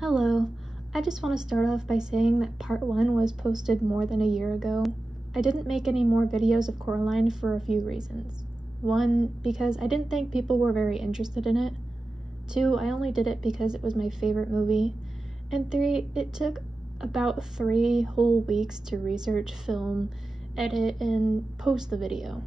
Hello, I just want to start off by saying that part 1 was posted more than a year ago. I didn't make any more videos of Coraline for a few reasons. 1, because I didn't think people were very interested in it. 2, I only did it because it was my favorite movie. And 3, it took about 3 whole weeks to research, film, edit, and post the video.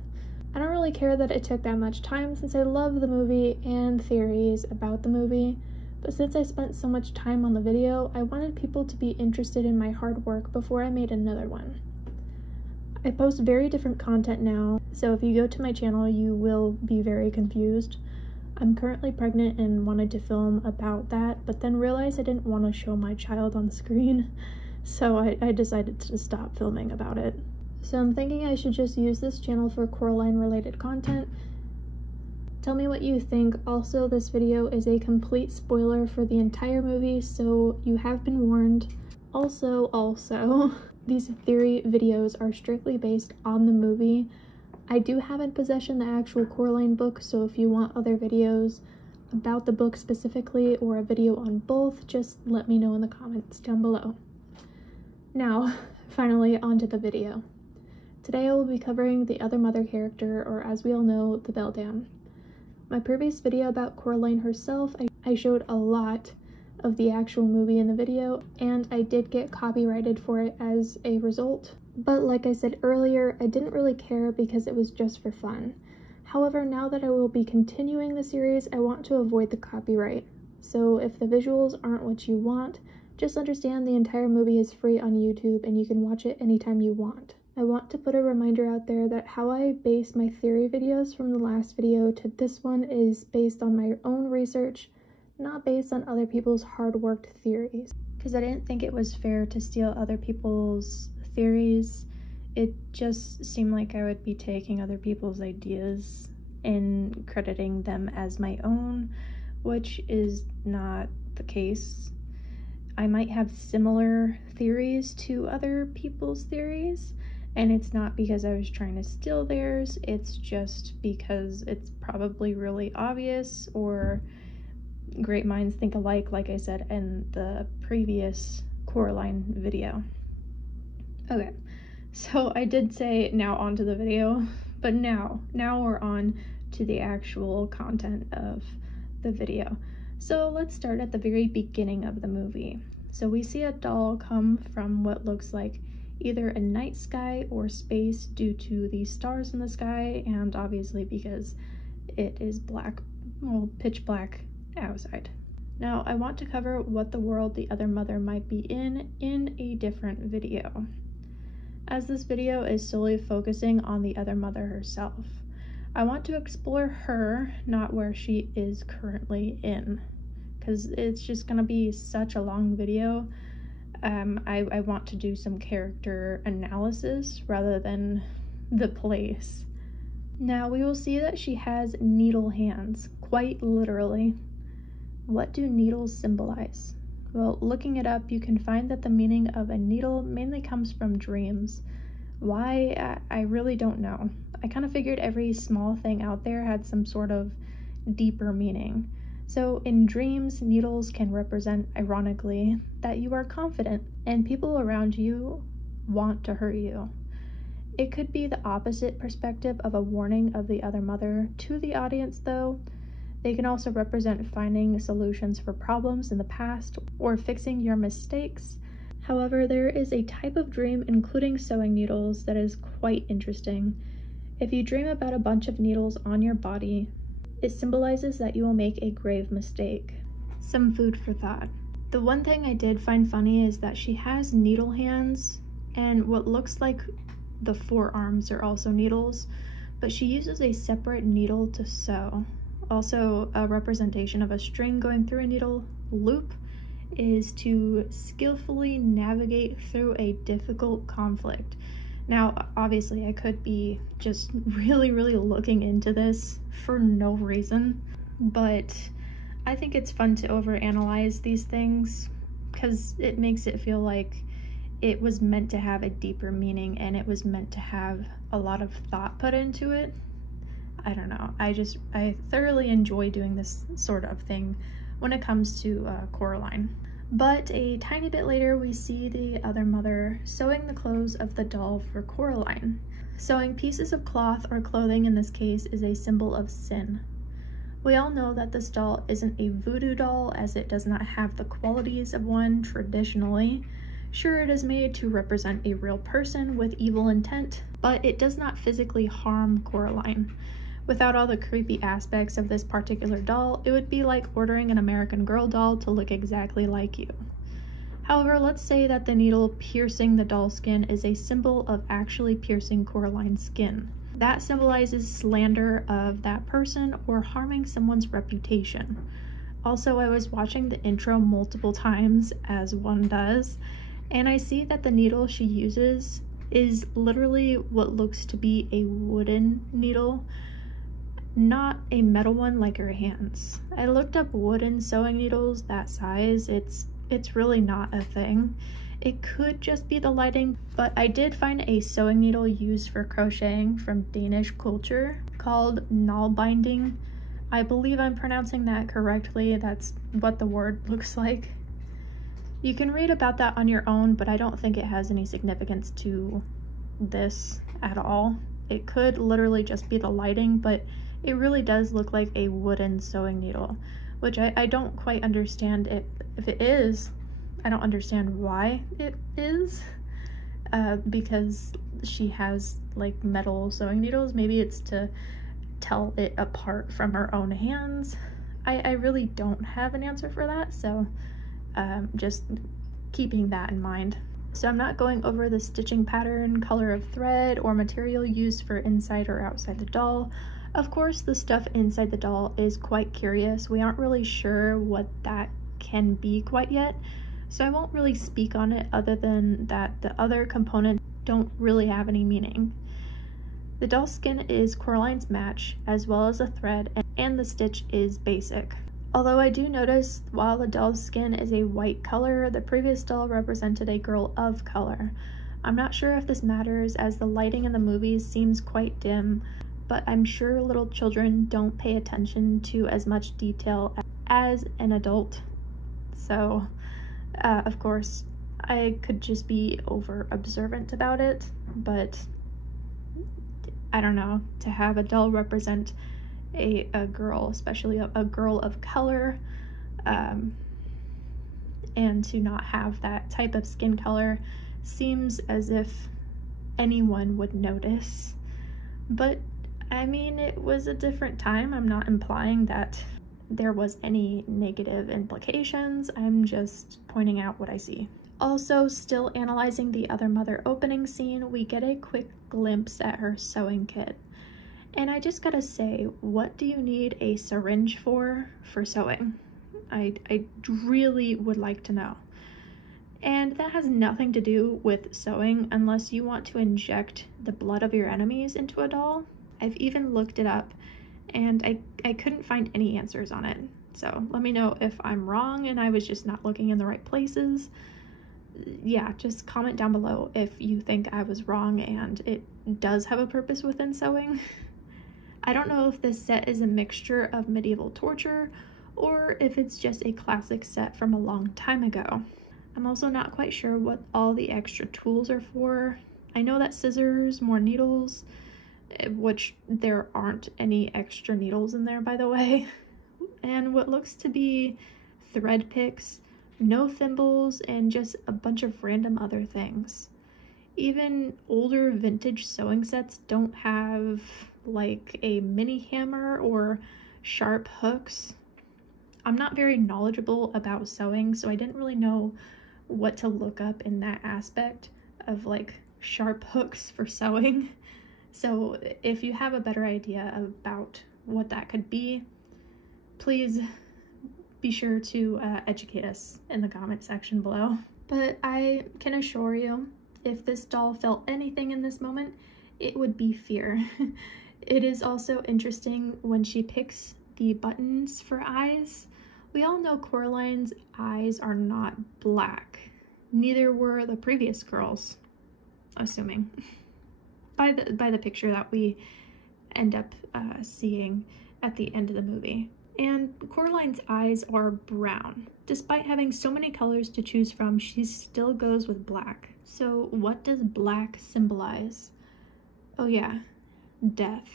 I don't really care that it took that much time since I love the movie and theories about the movie. But since I spent so much time on the video, I wanted people to be interested in my hard work before I made another one. I post very different content now, so if you go to my channel, you will be very confused. I'm currently pregnant and wanted to film about that, but then realized I didn't want to show my child on screen, so I decided to stop filming about it. So I'm thinking I should just use this channel for Coraline related content. Tell me what you think. Also, this video is a complete spoiler for the entire movie, so you have been warned. Also, these theory videos are strictly based on the movie. I do have in possession the actual Coraline book, so if you want other videos about the book specifically or a video on both, just let me know in the comments down below. Now, finally, onto the video. Today I will be covering the other mother character, or as we all know, the Beldam. My previous video about Coraline herself, I showed a lot of the actual movie in the video, and I did get copyrighted for it as a result. But like I said earlier, I didn't really care because it was just for fun. However, now that I will be continuing the series, I want to avoid the copyright. So if the visuals aren't what you want, just understand the entire movie is free on YouTube and you can watch it anytime you want. I want to put a reminder out there that how I base my theory videos from the last video to this one is based on my own research, not based on other people's hard-worked theories. Because I didn't think it was fair to steal other people's theories. It just seemed like I would be taking other people's ideas and crediting them as my own, which is not the case. I might have similar theories to other people's theories, and it's not because I was trying to steal theirs, it's just because it's probably really obvious, or great minds think alike, like I said in the previous Coraline video. Okay, so I did say now onto the video, but now we're on to the actual content of the video. So let's start at the very beginning of the movie. So we see a doll come from what looks like either a night sky or space due to the stars in the sky, and obviously because it is black, well, pitch black outside. Now I want to cover what the world the other mother might be in a different video, as this video is solely focusing on the other mother herself. I want to explore her, not where she is currently in, because it's just gonna be such a long video. I want to do some character analysis rather than the place. Now we will see that she has needle hands, quite literally. What do needles symbolize? Well, looking it up, you can find that the meaning of a needle mainly comes from dreams. Why? I really don't know. I kind of figured every small thing out there had some sort of deeper meaning. So in dreams, needles can represent, ironically, that you are confident and people around you want to hurt you. It could be the opposite perspective of a warning of the other mother to the audience though. They can also represent finding solutions for problems in the past or fixing your mistakes. However, there is a type of dream, including sewing needles, that is quite interesting. If you dream about a bunch of needles on your body, it symbolizes that you will make a grave mistake. Some food for thought. The one thing I did find funny is that she has needle hands, and what looks like the forearms are also needles, but she uses a separate needle to sew. Also, a representation of a string going through a needle loop is to skillfully navigate through a difficult conflict. Now, obviously, I could be just really looking into this for no reason, but I think it's fun to overanalyze these things because it makes it feel like it was meant to have a deeper meaning and it was meant to have a lot of thought put into it. I don't know. I thoroughly enjoy doing this sort of thing when it comes to Coraline. But a tiny bit later, we see the other mother sewing the clothes of the doll for Coraline. Sewing pieces of cloth or clothing in this case is a symbol of sin. We all know that this doll isn't a voodoo doll, as it does not have the qualities of one traditionally. Sure, it is made to represent a real person with evil intent, but it does not physically harm Coraline. Without all the creepy aspects of this particular doll, it would be like ordering an American Girl doll to look exactly like you. However, let's say that the needle piercing the doll skin is a symbol of actually piercing Coraline's skin. That symbolizes slander of that person or harming someone's reputation. Also, I was watching the intro multiple times, as one does, and I see that the needle she uses is literally what looks to be a wooden needle, not a metal one like her hands. I looked up wooden sewing needles that size. It's really not a thing. It could just be the lighting, but I did find a sewing needle used for crocheting from Danish culture called nalbinding. I believe I'm pronouncing that correctly. That's what the word looks like. You can read about that on your own, but I don't think it has any significance to this at all. It could literally just be the lighting, but it really does look like a wooden sewing needle, which I don't quite understand if it is. I don't understand why it is, because she has like metal sewing needles. Maybe it's to tell it apart from her own hands. I really don't have an answer for that, so just keeping that in mind. So I'm not going over the stitching pattern, color of thread, or material used for inside or outside the doll. Of course, the stuff inside the doll is quite curious. We aren't really sure what that can be quite yet, so I won't really speak on it other than that the other components don't really have any meaning. The doll skin is Coraline's match, as well as the thread, and the stitch is basic. Although I do notice while the doll's skin is a white color, the previous doll represented a girl of color. I'm not sure if this matters, as the lighting in the movies seems quite dim, but I'm sure little children don't pay attention to as much detail as an adult. So, of course, I could just be over observant about it, but I don't know, to have a doll represent a girl, especially a girl of color, and to not have that type of skin color seems as if anyone would notice. But I mean, it was a different time. I'm not implying that there was any negative implications. I'm just pointing out what I see. Also, still analyzing the other mother opening scene, we get a quick glimpse at her sewing kit. And I just gotta say, what do you need a syringe for sewing? I really would like to know. And that has nothing to do with sewing unless you want to inject the blood of your enemies into a doll. I've even looked it up and I couldn't find any answers on it. So let me know if I'm wrong and I was just not looking in the right places. Yeah, just comment down below if you think I was wrong and it does have a purpose within sewing. I don't know if this set is a mixture of medieval torture or if it's just a classic set from a long time ago. I'm also not quite sure what all the extra tools are for. I know that scissors, more needles, which there aren't any extra needles in there, by the way, and what looks to be thread picks, no thimbles, and just a bunch of random other things. Even older vintage sewing sets don't have like a mini hammer or sharp hooks. I'm not very knowledgeable about sewing, so I didn't really know what to look up in that aspect of like sharp hooks for sewing. So if you have a better idea about what that could be, please be sure to educate us in the comment section below. But I can assure you, if this doll felt anything in this moment, it would be fear. It is also interesting when she picks the buttons for eyes. We all know Coraline's eyes are not black. Neither were the previous girls, assuming. By the picture that we end up seeing at the end of the movie. And Coraline's eyes are brown. Despite having so many colors to choose from, she still goes with black. So what does black symbolize? Oh yeah, death.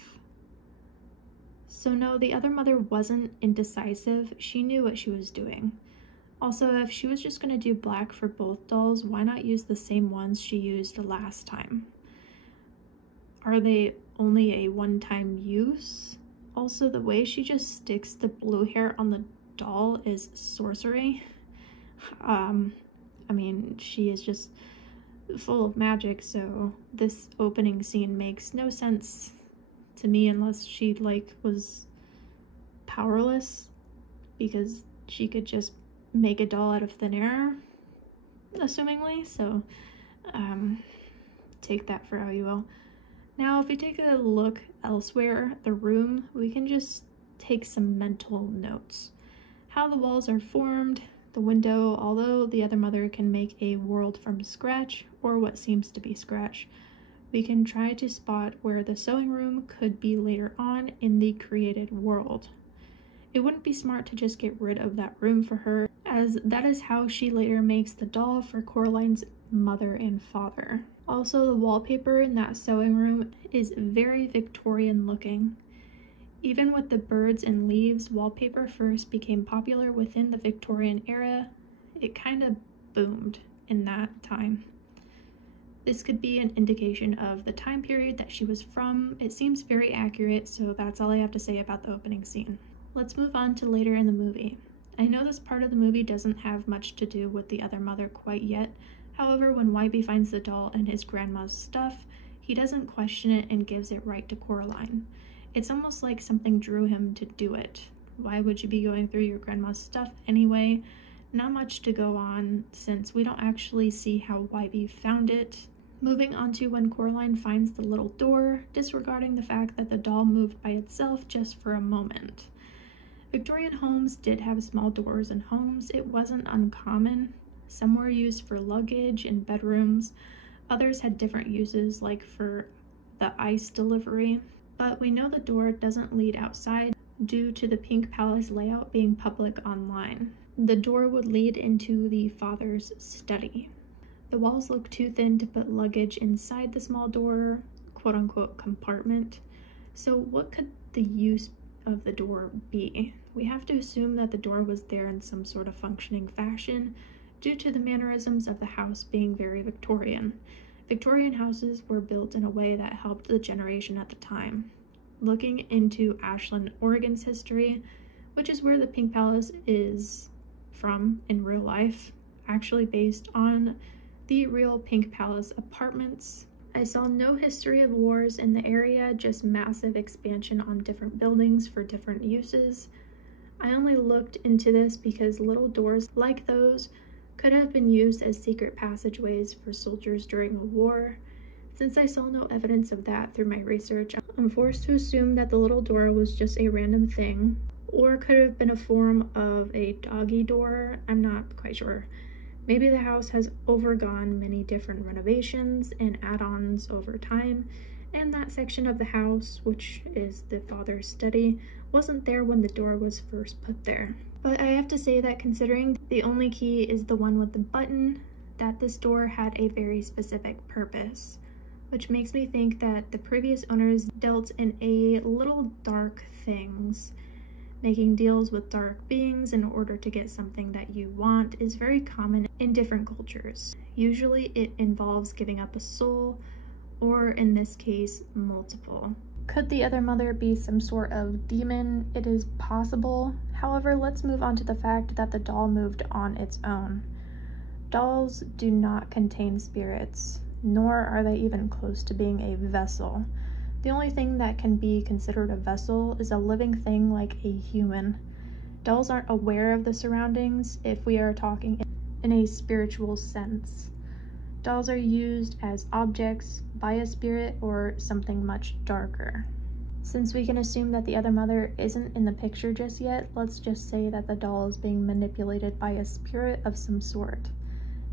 So no, the other mother wasn't indecisive. She knew what she was doing. Also, if she was just going to do black for both dolls, why not use the same ones she used last time? Are they only a one-time use? Also, the way she just sticks the blue hair on the doll is sorcery. I mean, she is just full of magic, so this opening scene makes no sense to me unless she, like, was powerless, because she could just make a doll out of thin air, assumingly, so take that for how you will. Now, if we take a look elsewhere at the room, we can just take some mental notes. How the walls are formed, the window, although the other mother can make a world from scratch, or what seems to be scratch, we can try to spot where the sewing room could be later on in the created world. It wouldn't be smart to just get rid of that room for her, as that is how she later makes the doll for Coraline's mother and father. Also, the wallpaper in that sewing room is very Victorian looking. Even with the birds and leaves, wallpaper first became popular within the Victorian era. It kind of boomed in that time. This could be an indication of the time period that she was from. It seems very accurate, so that's all I have to say about the opening scene. Let's move on to later in the movie. I know this part of the movie doesn't have much to do with the other mother quite yet. However, when Wybie finds the doll in his grandma's stuff, he doesn't question it and gives it right to Coraline. It's almost like something drew him to do it. Why would you be going through your grandma's stuff anyway? Not much to go on, since we don't actually see how Wybie found it. Moving on to when Coraline finds the little door, disregarding the fact that the doll moved by itself just for a moment. Victorian homes did have small doors in homes. It wasn't uncommon. Some were used for luggage in bedrooms. Others had different uses, like for the ice delivery. But we know the door doesn't lead outside due to the Pink Palace layout being public online. The door would lead into the father's study. The walls look too thin to put luggage inside the small door, quote-unquote compartment. So what could the use of the door be? We have to assume that the door was there in some sort of functioning fashion due to the mannerisms of the house being very Victorian. Victorian houses were built in a way that helped the generation at the time. Looking into Ashland, Oregon's history, which is where the Pink Palace is from in real life, actually based on the real Pink Palace apartments. I saw no history of wars in the area, just massive expansion on different buildings for different uses. I only looked into this because little doors like those could have been used as secret passageways for soldiers during a war. Since I saw no evidence of that through my research, I'm forced to assume that the little door was just a random thing, or could have been a form of a doggy door. I'm not quite sure. Maybe the house has overgone many different renovations and add-ons over time, and that section of the house, which is the father's study, wasn't there when the door was first put there. But I have to say that considering the only key is the one with the button, that this door had a very specific purpose, which makes me think that the previous owners dealt in a little dark things. Making deals with dark beings in order to get something that you want is very common in different cultures. Usually it involves giving up a soul, or in this case, multiple. Could the other mother be some sort of demon? It is possible. However, let's move on to the fact that the doll moved on its own. Dolls do not contain spirits, nor are they even close to being a vessel. The only thing that can be considered a vessel is a living thing like a human. Dolls aren't aware of the surroundings if we are talking in a spiritual sense. Dolls are used as objects by a spirit or something much darker. Since we can assume that the other mother isn't in the picture just yet, let's just say that the doll is being manipulated by a spirit of some sort.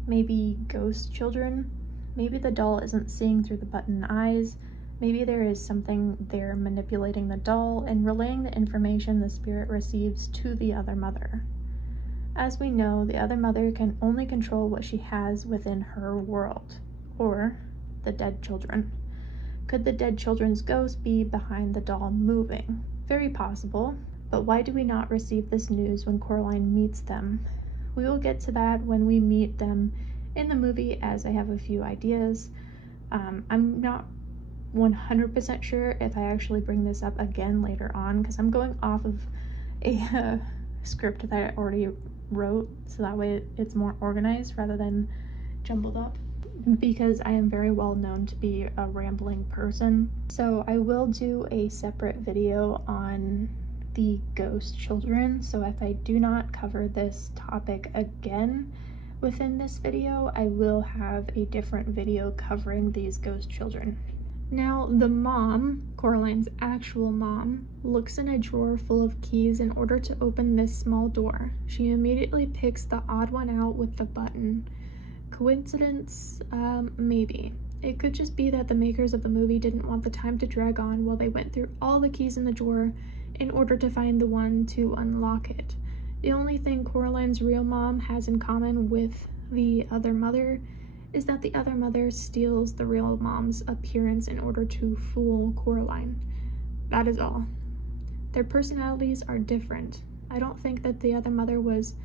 Maybe ghost children? Maybe the doll isn't seeing through the button eyes. Maybe there is something there manipulating the doll and relaying the information the spirit receives to the other mother. As we know, the other mother can only control what she has within her world, or the dead children. Could the dead children's ghost be behind the doll moving? Very possible, but why do we not receive this news when Coraline meets them? We will get to that when we meet them in the movie, as I have a few ideas. I'm not 100% sure if I actually bring this up again later on, because I'm going off of a script that I already wrote, so that way it's more organized rather than jumbled up, because I am very well known to be a rambling person. So I will do a separate video on the ghost children, so if I do not cover this topic again within this video, I will have a different video covering these ghost children. Now, the mom, Coraline's actual mom, looks in a drawer full of keys in order to open this small door. She immediately picks the odd one out with the button. Coincidence? Maybe. It could just be that the makers of the movie didn't want the time to drag on while they went through all the keys in the drawer in order to find the one to unlock it. The only thing Coraline's real mom has in common with the other mother is that the other mother steals the real mom's appearance in order to fool Coraline. That is all. Their personalities are different. I don't think that the other mother was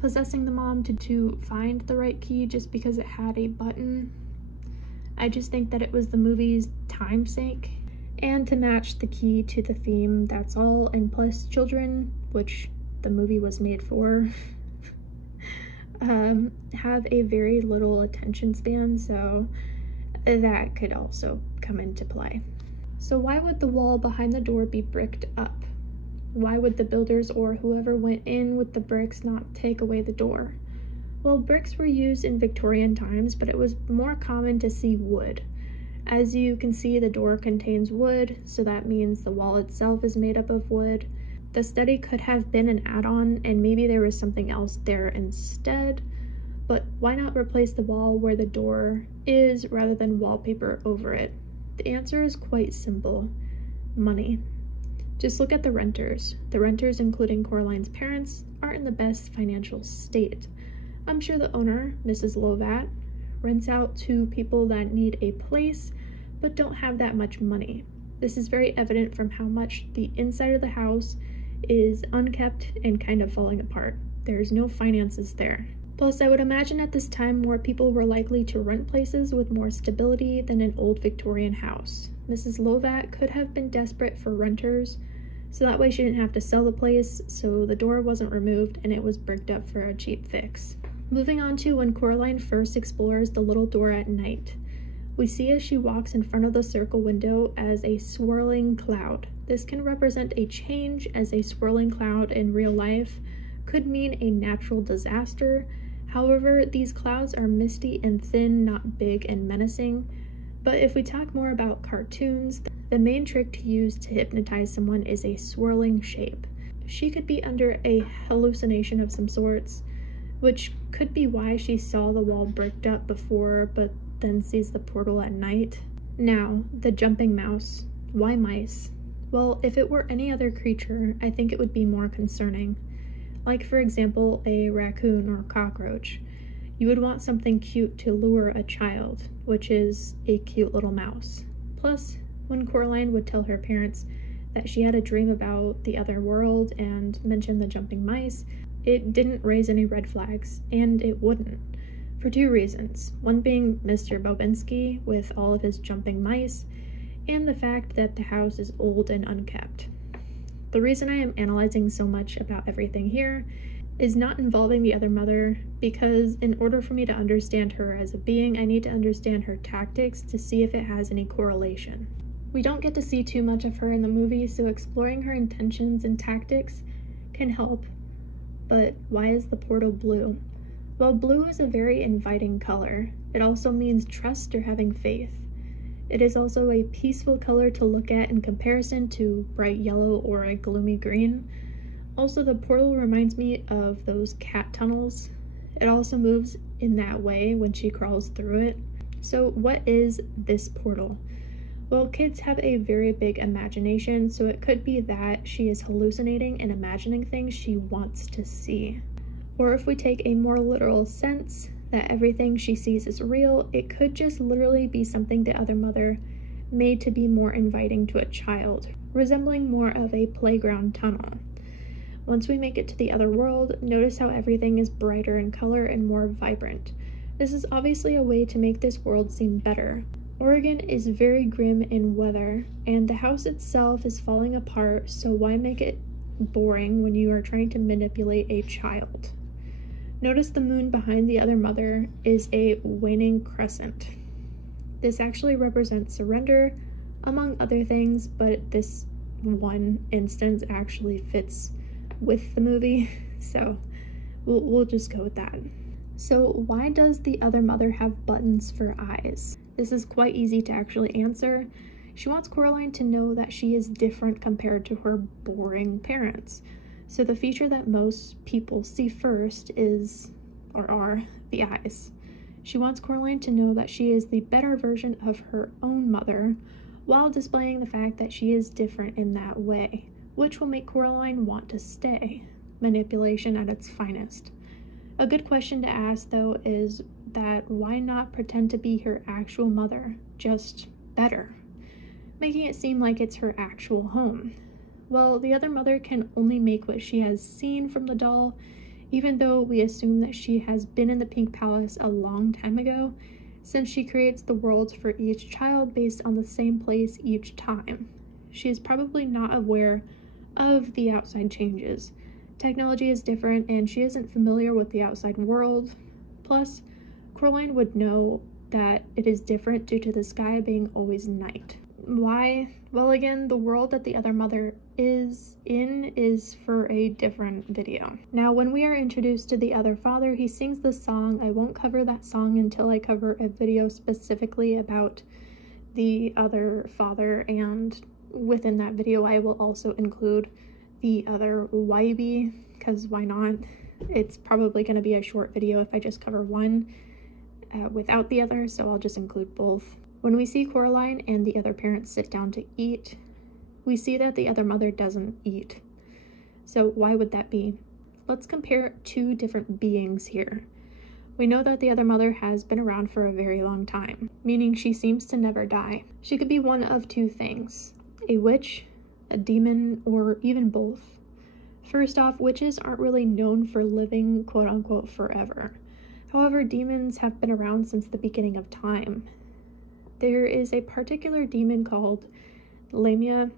possessing the mom to find the right key just because it had a button. I just think that it was the movie's time's sake, and to match the key to the theme, that's all. And plus, children, which the movie was made for, have a very little attention span, so that could also come into play. So why would the wall behind the door be bricked up? Why would the builders or whoever went in with the bricks not take away the door? Well, bricks were used in Victorian times, but it was more common to see wood. As you can see, the door contains wood, so that means the wall itself is made up of wood. The study could have been an add-on, and maybe there was something else there instead, but why not replace the wall where the door is rather than wallpaper over it? The answer is quite simple: money. Just look at the renters. The renters, including Coraline's parents, aren't in the best financial state. I'm sure the owner, Mrs. Lovat, rents out to people that need a place but don't have that much money. This is very evident from how much the inside of the house is unkept and kind of falling apart. There's no finances there. Plus, I would imagine at this time more people were likely to rent places with more stability than an old Victorian house. Mrs. Lovat could have been desperate for renters, so that way she didn't have to sell the place, so the door wasn't removed and it was bricked up for a cheap fix. Moving on to when Coraline first explores the little door at night. We see as she walks in front of the circle window as a swirling cloud. This can represent a change, as a swirling cloud in real life could mean a natural disaster. However, these clouds are misty and thin, not big and menacing. But if we talk more about cartoons, the main trick to use to hypnotize someone is a swirling shape. She could be under a hallucination of some sorts, which could be why she saw the wall bricked up before, but then sees the portal at night. Now, the jumping mouse. Why mice? Well, if it were any other creature, I think it would be more concerning. Like, for example, a raccoon or cockroach. You would want something cute to lure a child, which is a cute little mouse. Plus, when Coraline would tell her parents that she had a dream about the other world and mention the jumping mice, it didn't raise any red flags, and it wouldn't. For two reasons, one being Mr. Bobinski with all of his jumping mice, and the fact that the house is old and unkept. The reason I am analyzing so much about everything here is not involving the other mother, because in order for me to understand her as a being, I need to understand her tactics to see if it has any correlation. We don't get to see too much of her in the movie, so exploring her intentions and tactics can help. But why is the portal blue? Well, blue is a very inviting color. It also means trust or having faith. It is also a peaceful color to look at in comparison to bright yellow or a gloomy green. Also, the portal reminds me of those cat tunnels. It also moves in that way when she crawls through it. So what is this portal? Well, kids have a very big imagination, so it could be that she is hallucinating and imagining things she wants to see. Or if we take a more literal sense, that everything she sees is real, it could just literally be something the other mother made to be more inviting to a child, resembling more of a playground tunnel. Once we make it to the other world, notice how everything is brighter in color and more vibrant. This is obviously a way to make this world seem better. Oregon is very grim in weather, and the house itself is falling apart, so why make it boring when you are trying to manipulate a child? Notice the moon behind the other mother is a waning crescent. This actually represents surrender, among other things, but this one instance actually fits with the movie, so we'll just go with that. So why does the other mother have buttons for eyes? This is quite easy to actually answer. She wants Coraline to know that she is different compared to her boring parents. So the feature that most people see first are the eyes. She wants Coraline to know that she is the better version of her own mother, while displaying the fact that she is different in that way, which will make Coraline want to stay. Manipulation at its finest. A good question to ask, though, is that why not pretend to be her actual mother, just better, making it seem like it's her actual home? Well, the other mother can only make what she has seen from the doll, even though we assume that she has been in the Pink Palace a long time ago, since she creates the worlds for each child based on the same place each time. She is probably not aware of the outside changes. Technology is different, and she isn't familiar with the outside world. Plus, Coraline would know that it is different due to the sky being always night. Why? Well, again, the world that the other mother is in is for a different video. Now, when we are introduced to the other father, he sings the song. I won't cover that song until I cover a video specifically about the other father, and within that video I will also include the other YB, because why not? It's probably going to be a short video if I just cover one without the other, so I'll just include both. When we see Coraline and the other parents sit down to eat, we see that the other mother doesn't eat. So why would that be? Let's compare two different beings here. We know that the other mother has been around for a very long time, meaning she seems to never die. She could be one of two things: a witch, a demon, or even both. First off, witches aren't really known for living quote-unquote forever. However, demons have been around since the beginning of time. There is a particular demon called Lamia,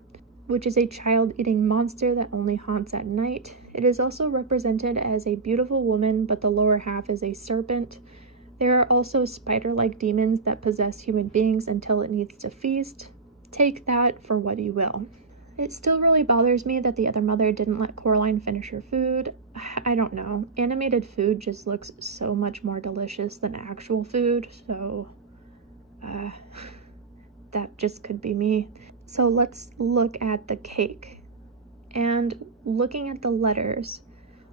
which is a child-eating monster that only haunts at night. It is also represented as a beautiful woman, but the lower half is a serpent. There are also spider-like demons that possess human beings until it needs to feast. Take that for what you will. It still really bothers me that the other mother didn't let Coraline finish her food. I don't know. Animated food just looks so much more delicious than actual food, so that just could be me. So let's look at the cake. And looking at the letters,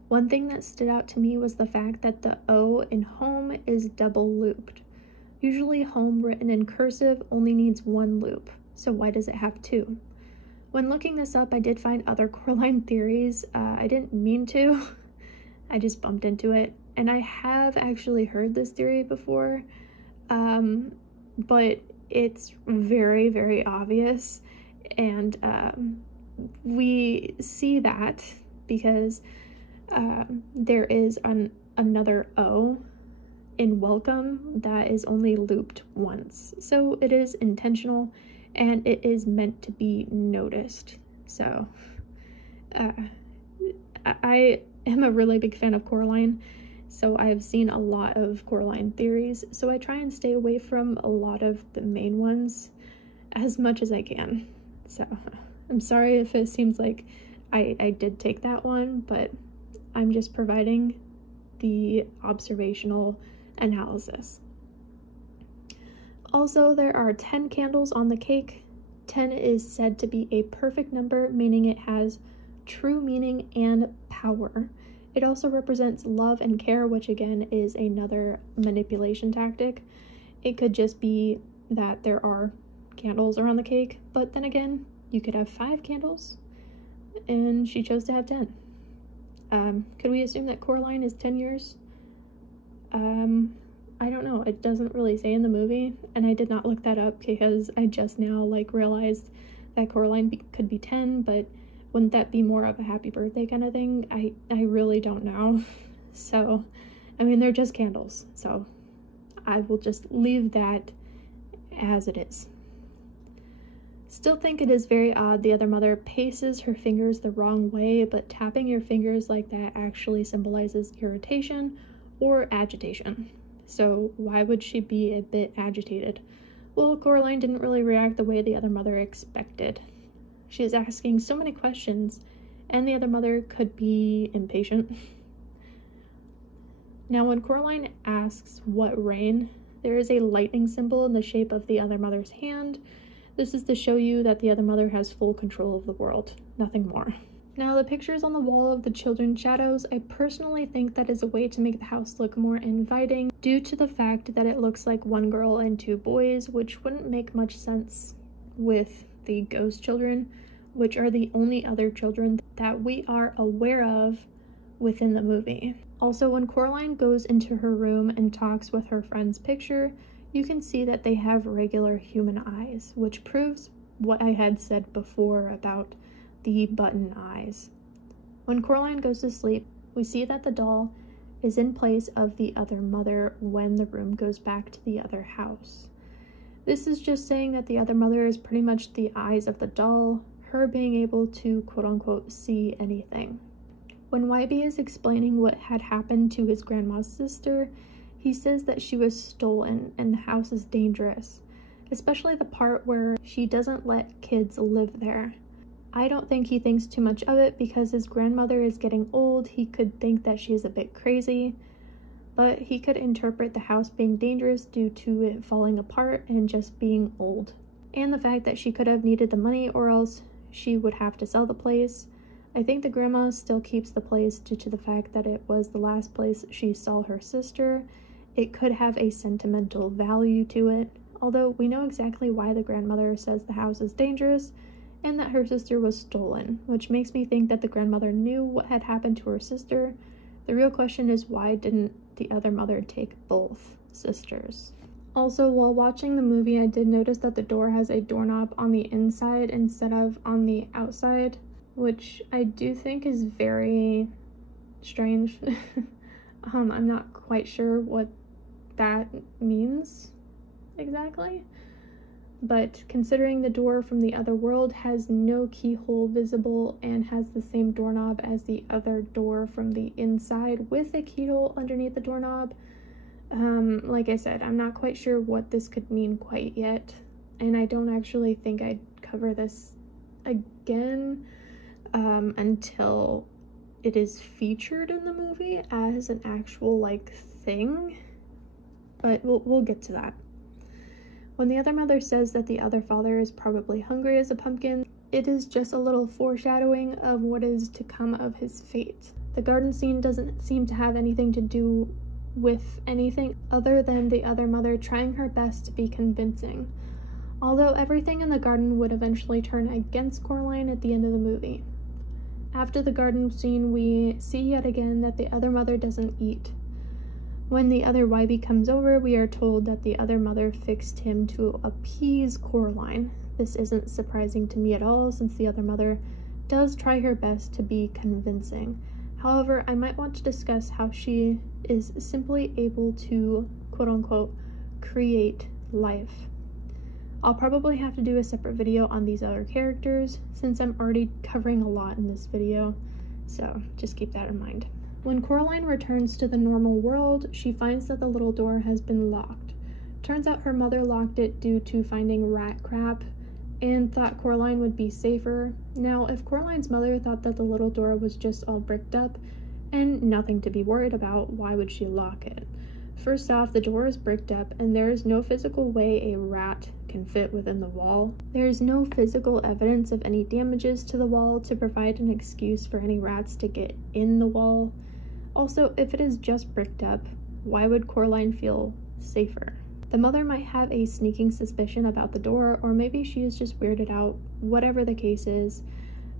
one thing that stood out to me was the fact that the O in home is double looped. Usually home written in cursive only needs one loop, so why does it have two? When looking this up, I did find other Coraline theories. I didn't mean to, I just bumped into it. And I have actually heard this theory before, but it's very, very obvious. And we see that because there is another O in welcome that is only looped once. So it is intentional and it is meant to be noticed. So I am a really big fan of Coraline, so I've seen a lot of Coraline theories, so I try and stay away from a lot of the main ones as much as I can. So I'm sorry if it seems like I did take that one, but I'm just providing the observational analysis. Also, there are 10 candles on the cake. 10 is said to be a perfect number, meaning it has true meaning and power. It also represents love and care, which again is another manipulation tactic. It could just be that there are candles around the cake, but then again, you could have 5 candles, and she chose to have 10. Could we assume that Coraline is 10 years? I don't know. It doesn't really say in the movie, and I did not look that up because I just now, like, realized that Coraline could be 10, but wouldn't that be more of a happy birthday kind of thing? I really don't know. So, I mean, they're just candles, so I will just leave that as it is. Still think it is very odd the other mother paces her fingers the wrong way, but tapping your fingers like that actually symbolizes irritation or agitation. So why would she be a bit agitated? Well, Coraline didn't really react the way the other mother expected. She is asking so many questions, and the other mother could be impatient. Now, when Coraline asks what rain, there is a lightning symbol in the shape of the other mother's hand. This is to show you that the other mother has full control of the world, nothing more. Now, the pictures on the wall of the children's shadows, I personally think that is a way to make the house look more inviting due to the fact that it looks like 1 girl and 2 boys, which wouldn't make much sense with the ghost children, which are the only other children that we are aware of within the movie. Also, when Coraline goes into her room and talks with her friend's picture, you can see that they have regular human eyes, which proves what I had said before about the button eyes. When Coraline goes to sleep, we see that the doll is in place of the other mother when the room goes back to the other house. This is just saying that the other mother is pretty much the eyes of the doll, her being able to quote-unquote see anything. When YB is explaining what had happened to his grandma's sister, he says that she was stolen and the house is dangerous, especially the part where she doesn't let kids live there. I don't think he thinks too much of it because his grandmother is getting old. He could think that she is a bit crazy, but he could interpret the house being dangerous due to it falling apart and just being old. And the fact that she could have needed the money or else she would have to sell the place. I think the grandma still keeps the place due to the fact that it was the last place she saw her sister. It could have a sentimental value to it, although we know exactly why the grandmother says the house is dangerous and that her sister was stolen, which makes me think that the grandmother knew what had happened to her sister. The real question is, why didn't the other mother take both sisters? Also, while watching the movie, I did notice that the door has a doorknob on the inside instead of on the outside, which I do think is very strange. I'm not quite sure what that means exactly. But considering the door from the other world has no keyhole visible and has the same doorknob as the other door from the inside with a keyhole underneath the doorknob, like I said, I'm not quite sure what this could mean quite yet, and I don't actually think I'd cover this again until it is featured in the movie as an actual, like, thing, but we'll get to that. When the other mother says that the other father is probably hungry as a pumpkin, it is just a little foreshadowing of what is to come of his fate. The garden scene doesn't seem to have anything to do with anything other than the other mother trying her best to be convincing, although everything in the garden would eventually turn against Coraline at the end of the movie. After the garden scene, we see yet again that the other mother doesn't eat. When the other YB comes over, we are told that the other mother fixed him to appease Coraline. This isn't surprising to me at all, since the other mother does try her best to be convincing. However, I might want to discuss how she is simply able to, quote-unquote, create life. I'll probably have to do a separate video on these other characters, since I'm already covering a lot in this video, so just keep that in mind. When Coraline returns to the normal world, she finds that the little door has been locked. Turns out her mother locked it due to finding rat crap and thought Coraline would be safer. Now, if Coraline's mother thought that the little door was just all bricked up and nothing to be worried about, why would she lock it? First off, the door is bricked up and there is no physical way a rat can fit within the wall. There is no physical evidence of any damages to the wall to provide an excuse for any rats to get in the wall. Also, if it is just bricked up, why would Coraline feel safer? The mother might have a sneaking suspicion about the door, or maybe she is just weirded out. Whatever the case is,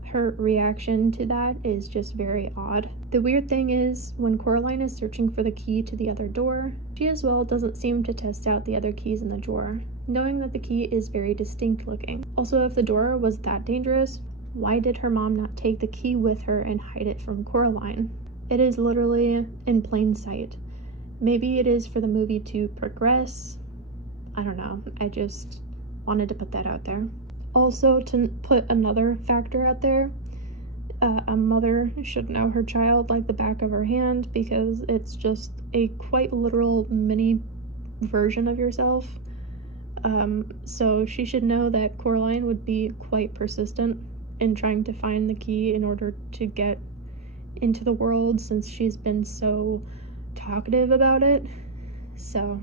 her reaction to that is just very odd. The weird thing is, when Coraline is searching for the key to the other door, she as well doesn't seem to test out the other keys in the drawer, knowing that the key is very distinct looking. Also, if the door was that dangerous, why did her mom not take the key with her and hide it from Coraline? It is literally in plain sight. Maybe it is for the movie to progress. I don't know. I just wanted to put that out there. Also, to put another factor out there, a mother should know her child like the back of her hand, because it's just a quite literal mini version of yourself. So she should know that Coraline would be quite persistent in trying to find the key in order to get into the world, since she's been so talkative about it. So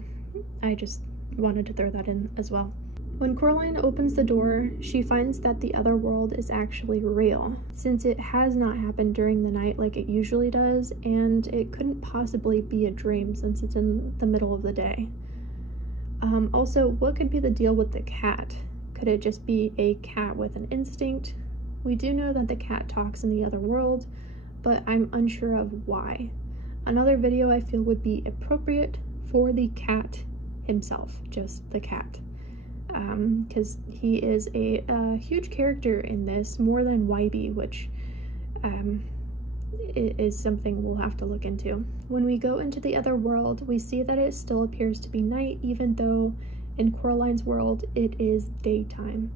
I just wanted to throw that in as well. When Coraline opens the door, she finds that the other world is actually real, since it has not happened during the night like it usually does, and it couldn't possibly be a dream since it's in the middle of the day. Also, what could be the deal with the cat? Could it just be a cat with an instinct? We do know that the cat talks in the other world, but I'm unsure of why. Another video I feel would be appropriate for the cat himself, just the cat. Because he is a huge character in this, more than Wybie, which is something we'll have to look into. When we go into the other world, we see that it still appears to be night, even though in Coraline's world it is daytime.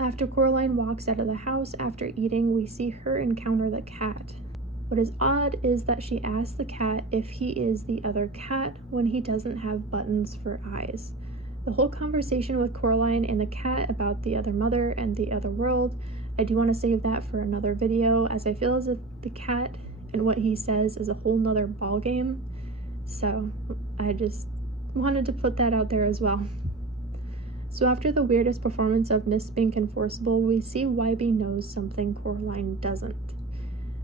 After Coraline walks out of the house after eating, we see her encounter the cat. What is odd is that she asks the cat if he is the other cat when he doesn't have buttons for eyes. The whole conversation with Coraline and the cat about the other mother and the other world, I do want to save that for another video, as I feel as if the cat and what he says is a whole nother ball game. So I just wanted to put that out there as well. So after the weirdest performance of Miss Spink and Forcible, we see Wybie knows something Coraline doesn't.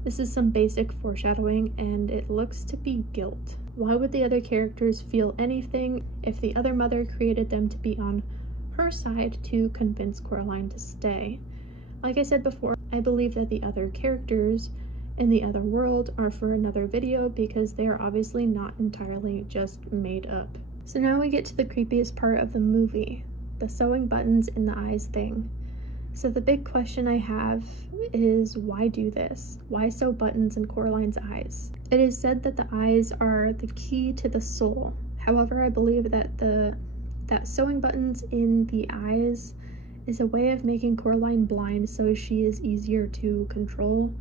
This is some basic foreshadowing, and it looks to be guilt. Why would the other characters feel anything if the other mother created them to be on her side to convince Coraline to stay? Like I said before, I believe that the other characters in the other world are for another video, because they are obviously not entirely just made up. So now we get to the creepiest part of the movie, the sewing buttons in the eyes thing. So the big question I have is, why do this? Why sew buttons in Coraline's eyes? It is said that the eyes are the key to the soul. However, I believe that that sewing buttons in the eyes is a way of making Coraline blind so she is easier to control.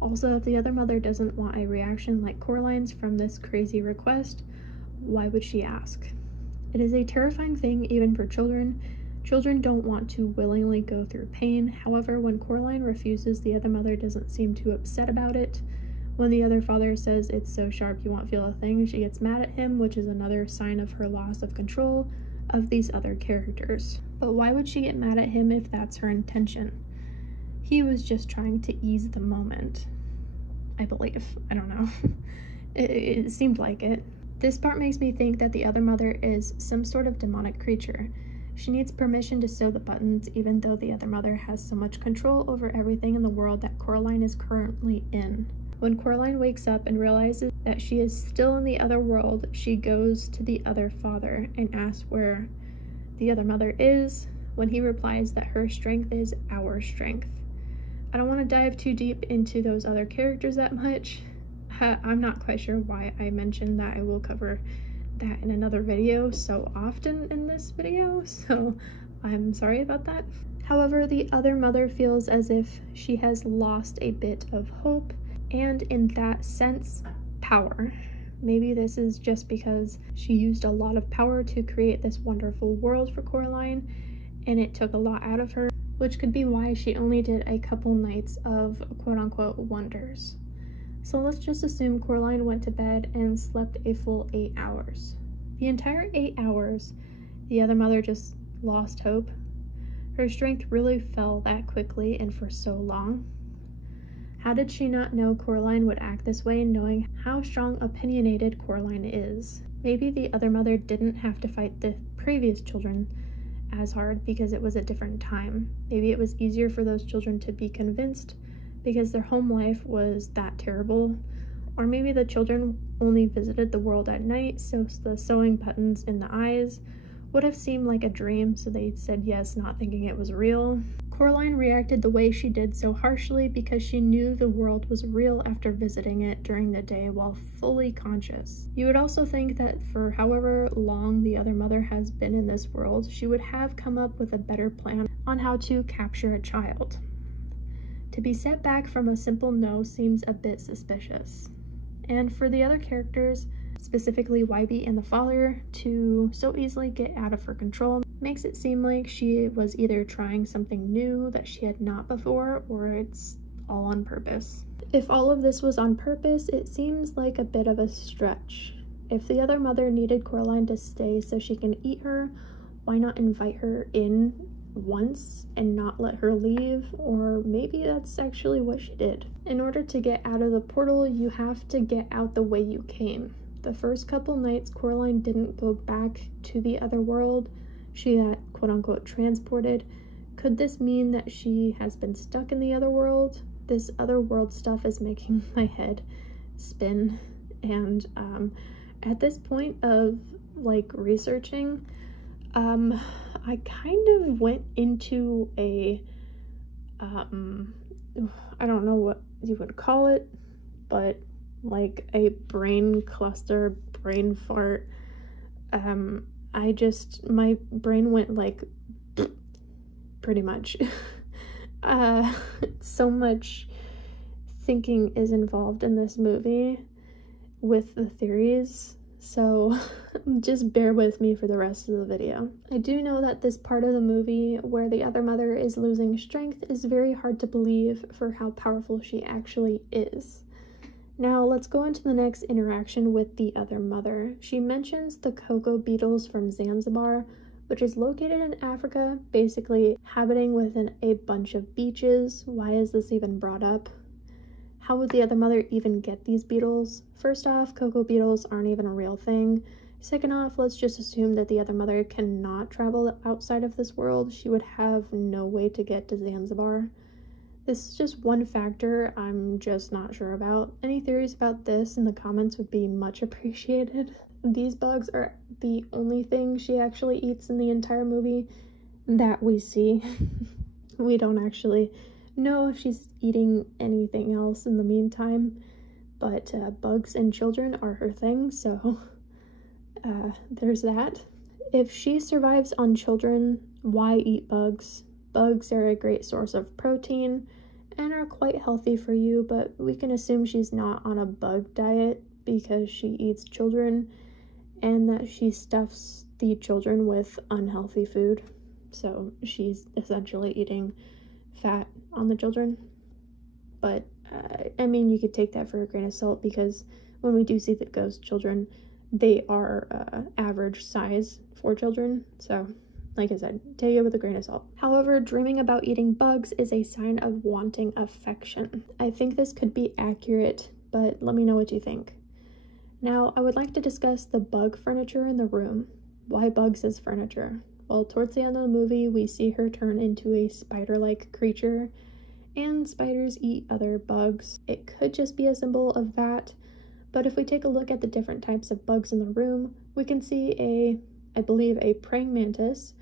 Also, if the other mother doesn't want a reaction like Coraline's from this crazy request, why would she ask? It is a terrifying thing even for children. Children don't want to willingly go through pain. However, when Coraline refuses, the other mother doesn't seem too upset about it. When the other father says it's so sharp you won't feel a thing, she gets mad at him, which is another sign of her loss of control of these other characters. But why would she get mad at him if that's her intention? He was just trying to ease the moment, I believe. I don't know. It seemed like it. This part makes me think that the other mother is some sort of demonic creature. She needs permission to sew the buttons, even though the other mother has so much control over everything in the world that Coraline is currently in. When Coraline wakes up and realizes that she is still in the other world, she goes to the other father and asks where the other mother is, when he replies that her strength is our strength. I don't want to dive too deep into those other characters that much. I'm not quite sure why I mentioned that I will cover that in another video so often in this video, so I'm sorry about that. However, the other mother feels as if she has lost a bit of hope, and in that sense, power. Maybe this is just because she used a lot of power to create this wonderful world for Coraline, and it took a lot out of her, which could be why she only did a couple nights of quote-unquote wonders. So let's just assume Coraline went to bed and slept a full 8 hours. The entire 8 hours, the other mother just lost hope. Her strength really fell that quickly and for so long. How did she not know Coraline would act this way, knowing how strong opinionated Coraline is? Maybe the other mother didn't have to fight the previous children as hard because it was a different time. Maybe it was easier for those children to be convinced because their home life was that terrible. Or maybe the children only visited the world at night, so the sewing buttons in the eyes would have seemed like a dream, so they said yes, not thinking it was real. Coraline reacted the way she did so harshly because she knew the world was real after visiting it during the day while fully conscious. You would also think that for however long the other mother has been in this world, she would have come up with a better plan on how to capture a child. To be set back from a simple no seems a bit suspicious. And for the other characters, specifically Wybie and the father, to so easily get out of her control makes it seem like she was either trying something new that she had not before, or it's all on purpose. If all of this was on purpose, it seems like a bit of a stretch. If the other mother needed Coraline to stay so she can eat her, why not invite her in once and not let her leave? Or maybe that's actually what she did. In order to get out of the portal, you have to get out the way you came. The first couple nights, Coraline didn't go back to the other world. She got quote-unquote transported. Could this mean that she has been stuck in the other world? This other world stuff is making my head spin. And at this point of like researching, I kind of went into a I don't know what you would call it, but like a brain cluster, brain fart. My brain went like pretty much. So much thinking is involved in this movie with the theories, so just bear with me for the rest of the video. I do know that this part of the movie where the other mother is losing strength is very hard to believe for how powerful she actually is. Now let's go into the next interaction with the other mother. She mentions the cocoa beetles from Zanzibar, which is located in Africa, basically habiting within a bunch of beaches. Why is this even brought up? How would the other mother even get these beetles? First off, cocoa beetles aren't even a real thing. Second off, let's just assume that the other mother cannot travel outside of this world. She would have no way to get to Zanzibar. This is just one factor I'm just not sure about. Any theories about this in the comments would be much appreciated. These bugs are the only thing she actually eats in the entire movie that we see. We don't actually know if she's eating anything else in the meantime, but bugs and children are her thing, so there's that. If she survives on children, why eat bugs? Bugs are a great source of protein and are quite healthy for you, but we can assume she's not on a bug diet because she eats children and that she stuffs the children with unhealthy food. So she's essentially eating fat on the children. But I mean, you could take that for a grain of salt because when we do see the ghost children, they are average size for children. So like I said, take it with a grain of salt. However, dreaming about eating bugs is a sign of wanting affection. I think this could be accurate, but let me know what you think. Now, I would like to discuss the bug furniture in the room. Why bugs as furniture? Well, towards the end of the movie, we see her turn into a spider-like creature, and spiders eat other bugs. It could just be a symbol of that, but if we take a look at the different types of bugs in the room, we can see I believe a praying mantis,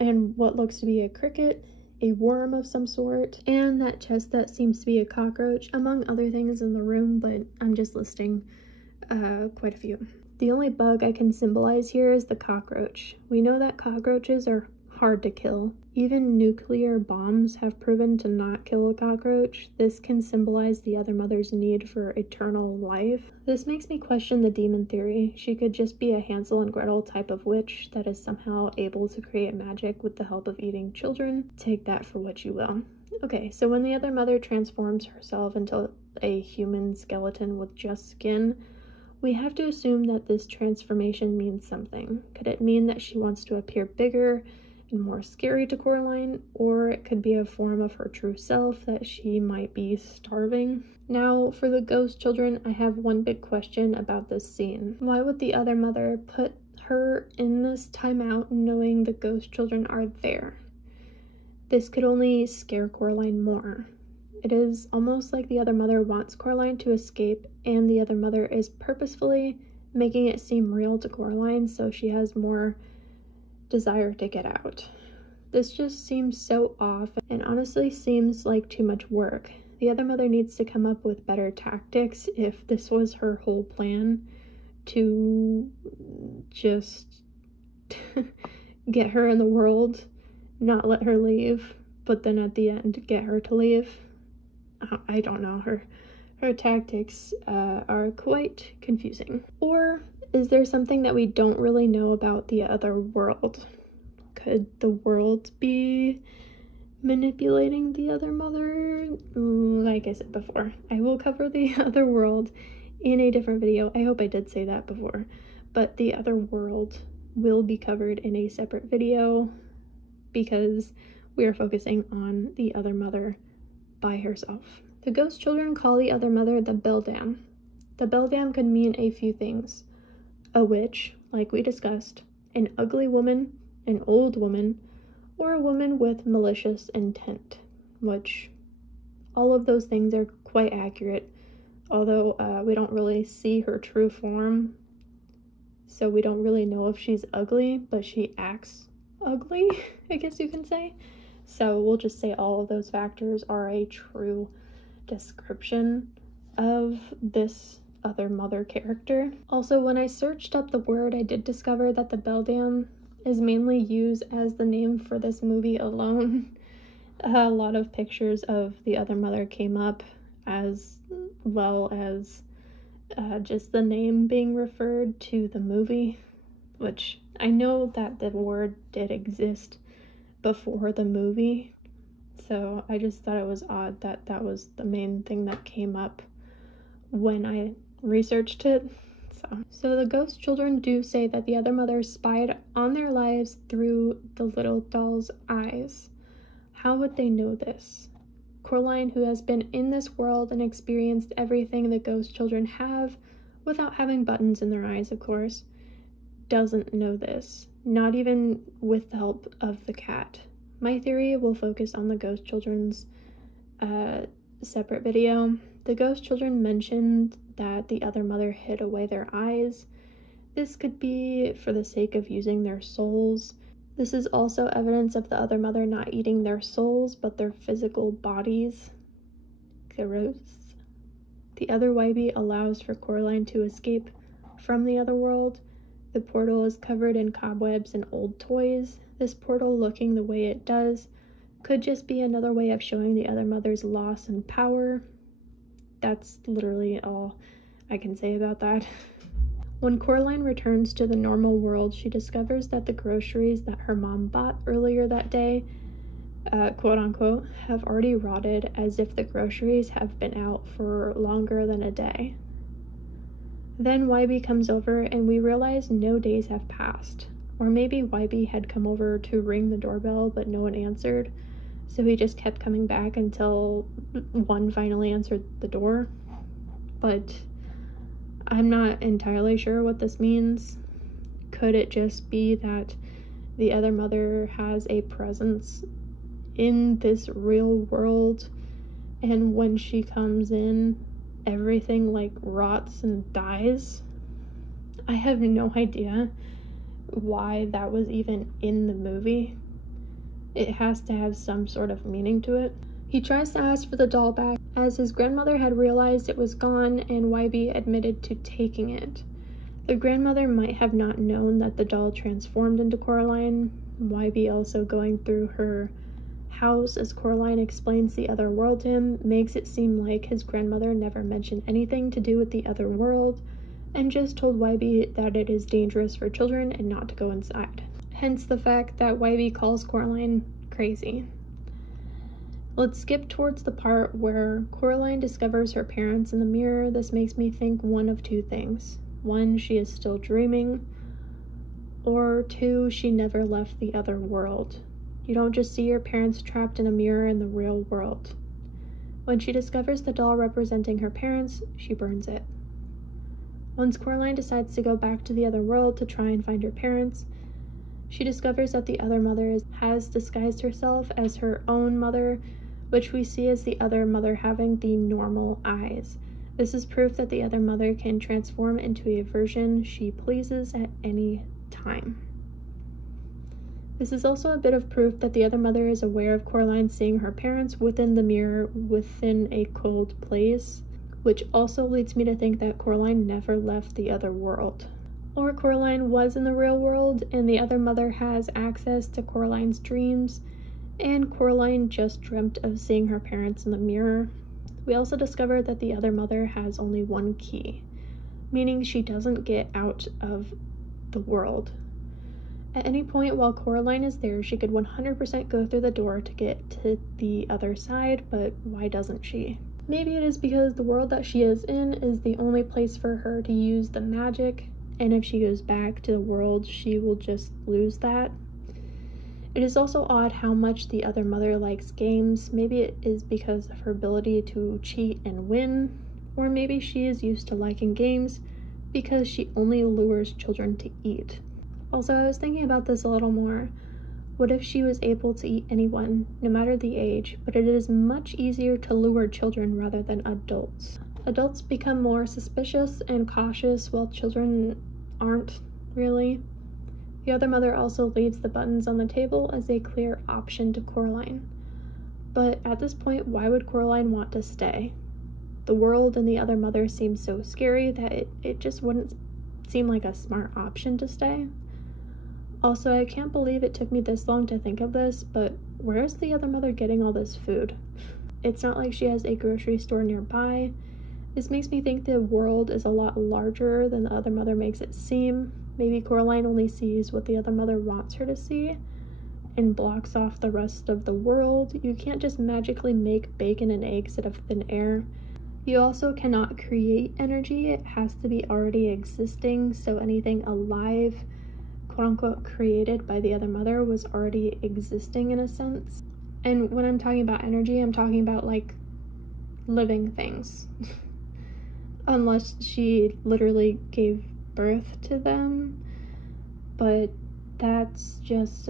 and what looks to be a cricket, a worm of some sort, and that chest that seems to be a cockroach, among other things in the room, but I'm just listing quite a few. The only bug I can symbolize here is the cockroach. We know that cockroaches are hard to kill. Even nuclear bombs have proven to not kill a cockroach. This can symbolize the other mother's need for eternal life. This makes me question the demon theory. She could just be a Hansel and Gretel type of witch that is somehow able to create magic with the help of eating children. Take that for what you will. Okay, so when the other mother transforms herself into a human skeleton with just skin, we have to assume that this transformation means something. Could it mean that she wants to appear bigger more scary to Coraline, or it could be a form of her true self that she might be starving. Now, for the ghost children, I have one big question about this scene. Why would the other mother put her in this timeout knowing the ghost children are there? This could only scare Coraline more. It is almost like the other mother wants Coraline to escape, and the other mother is purposefully making it seem real to Coraline so she has more desire to get out. This just seems so off and honestly seems like too much work. The other mother needs to come up with better tactics if this was her whole plan, to just get her in the world, not let her leave, but then at the end get her to leave. I don't know, her tactics are quite confusing. Or is there something that we don't really know about the other world? Could the world be manipulating the other mother? Like I said before, I will cover the other world in a different video. I hope I did say that before, but the other world will be covered in a separate video because we are focusing on the other mother by herself. The ghost children call the other mother the beldam. The beldam could mean a few things. A witch, like we discussed, an ugly woman, an old woman, or a woman with malicious intent, which all of those things are quite accurate, although we don't really see her true form, so we don't really know if she's ugly, but she acts ugly, I guess you can say. So we'll just say all of those factors are a true description of this other mother character. Also, when I searched up the word, I did discover that the beldam is mainly used as the name for this movie alone. A lot of pictures of the other mother came up, as well as just the name being referred to the movie, which I know that the word did exist before the movie, so I just thought it was odd that that was the main thing that came up when I researched it. So the ghost children do say that the other mother spied on their lives through the little doll's eyes. How would they know this? Coraline, who has been in this world and experienced everything the ghost children have, without having buttons in their eyes, of course, doesn't know this, not even with the help of the cat. My theory will focus on the ghost children's separate video. The ghost children mentioned that the other mother hid away their eyes. This could be for the sake of using their souls. This is also evidence of the other mother not eating their souls, but their physical bodies. Gross. The other Wybie allows for Coraline to escape from the other world. The portal is covered in cobwebs and old toys. This portal looking the way it does could just be another way of showing the other mother's loss and power. That's literally all I can say about that. When Coraline returns to the normal world, she discovers that the groceries that her mom bought earlier that day, quote unquote, have already rotted, as if the groceries have been out for longer than a day. Then Wybie comes over and we realize no days have passed. Or maybe Wybie had come over to ring the doorbell but no one answered, so he just kept coming back until one finally answered the door. But I'm not entirely sure what this means. Could it just be that the other mother has a presence in this real world, and when she comes in, everything like rots and dies? I have no idea why that was even in the movie. It has to have some sort of meaning to it. He tries to ask for the doll back, as his grandmother had realized it was gone and Wybie admitted to taking it. The grandmother might have not known that the doll transformed into Coraline. Wybie also going through her house as Coraline explains the other world to him makes it seem like his grandmother never mentioned anything to do with the other world and just told Wybie that it is dangerous for children and not to go inside. Hence the fact that Wybie calls Coraline crazy. Let's skip towards the part where Coraline discovers her parents in the mirror. This makes me think one of two things. One, she is still dreaming, Or 2, she never left the other world. You don't just see your parents trapped in a mirror in the real world. When she discovers the doll representing her parents, she burns it. Once Coraline decides to go back to the other world to try and find her parents, she discovers that the other mother has disguised herself as her own mother, which we see as the other mother having the normal eyes. This is proof that the other mother can transform into a version she pleases at any time. This is also a bit of proof that the other mother is aware of Coraline seeing her parents within the mirror within a cold place, which also leads me to think that Coraline never left the other world. Or Coraline was in the real world and the other mother has access to Coraline's dreams, and Coraline just dreamt of seeing her parents in the mirror. We also discovered that the other mother has only one key, meaning she doesn't get out of the world. At any point while Coraline is there, she could 100% go through the door to get to the other side, but why doesn't she? Maybe it is because the world that she is in is the only place for her to use the magic, and if she goes back to the world, she will just lose that. It is also odd how much the other mother likes games. Maybe it is because of her ability to cheat and win, or maybe she is used to liking games because she only lures children to eat. Also, I was thinking about this a little more. What if she was able to eat anyone, no matter the age, but it is much easier to lure children rather than adults? Adults become more suspicious and cautious while children aren't, really. The other mother also leaves the buttons on the table as a clear option to Coraline. But at this point, why would Coraline want to stay? The world and the other mother seem so scary that it just wouldn't seem like a smart option to stay. Also, I can't believe it took me this long to think of this, but where is the other mother getting all this food? It's not like she has a grocery store nearby. This makes me think the world is a lot larger than the other mother makes it seem. Maybe Coraline only sees what the other mother wants her to see and blocks off the rest of the world. You can't just magically make bacon and eggs out of thin air. You also cannot create energy. It has to be already existing, so anything alive, quote-unquote, created by the other mother was already existing in a sense. And when I'm talking about energy, I'm talking about, like, living things. Unless she literally gave birth to them. But that's just,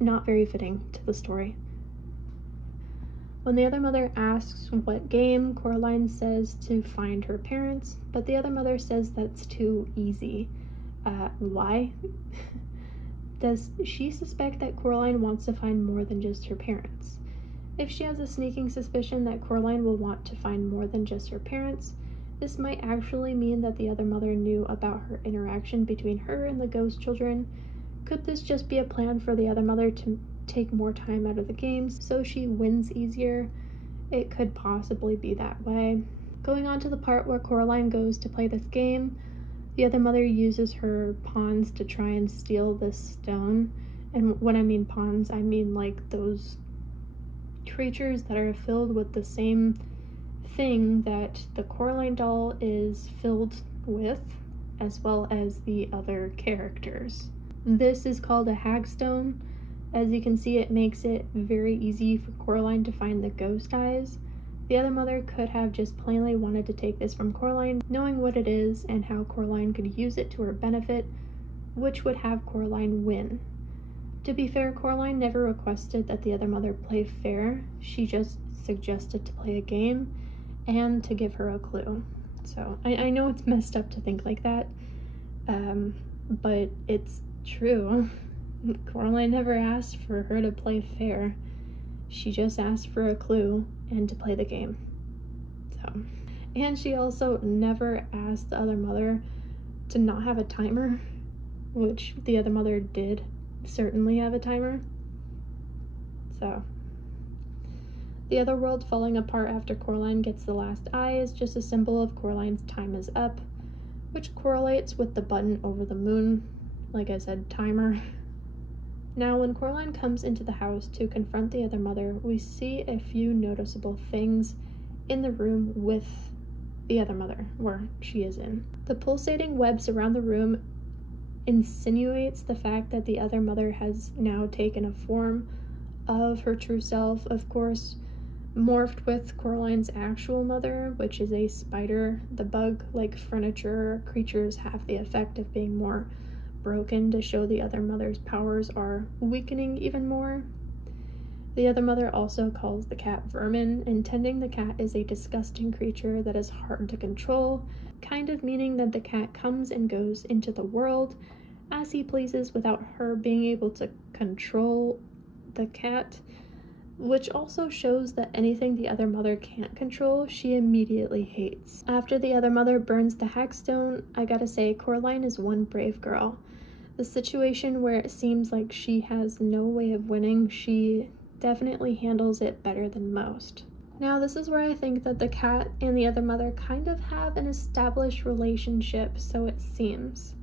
not very fitting to the story. When the other mother asks what game, Coraline says to find her parents, but the other mother says that's too easy. Why? Does she suspect that Coraline wants to find more than just her parents? If she has a sneaking suspicion that Coraline will want to find more than just her parents, this might actually mean that the other mother knew about her interaction between her and the ghost children. Could this just be a plan for the other mother to take more time out of the games so she wins easier? It could possibly be that way. Going on to the part where Coraline goes to play this game, the other mother uses her pawns to try and steal this stone. And when I mean pawns, I mean like those creatures that are filled with the same thing that the Coraline doll is filled with, as well as the other characters. This is called a hagstone. As you can see, it makes it very easy for Coraline to find the ghost eyes. The other mother could have just plainly wanted to take this from Coraline, knowing what it is and how Coraline could use it to her benefit, which would have Coraline win. To be fair, Coraline never requested that the other mother play fair. She just suggested to play a game and to give her a clue. So I know it's messed up to think like that, but it's true. Coraline never asked for her to play fair. She just asked for a clue and to play the game. So, and she also never asked the other mother to not have a timer, which the other mother did certainly have a timer. So, the other world falling apart after Coraline gets the last eye is just a symbol of Coraline's time is up, which correlates with the button over the moon. Like I said, timer. Now, when Coraline comes into the house to confront the other mother, we see a few noticeable things in the room with the other mother, where she is in. The pulsating webs around the room insinuates the fact that the other mother has now taken a form of her true self, of course, morphed with Coraline's actual mother, which is a spider. The bug-like furniture creatures have the effect of being more broken to show the other mother's powers are weakening even more. The other mother also calls the cat vermin, intending the cat is a disgusting creature that is hard to control, kind of meaning that the cat comes and goes into the world as he pleases without her being able to control the cat, which also shows that anything the other mother can't control, she immediately hates. After the other mother burns the hackstone, I gotta say, Coraline is one brave girl. The situation where it seems like she has no way of winning, she definitely handles it better than most. Now, this is where I think that the cat and the other mother kind of have an established relationship, so it seems.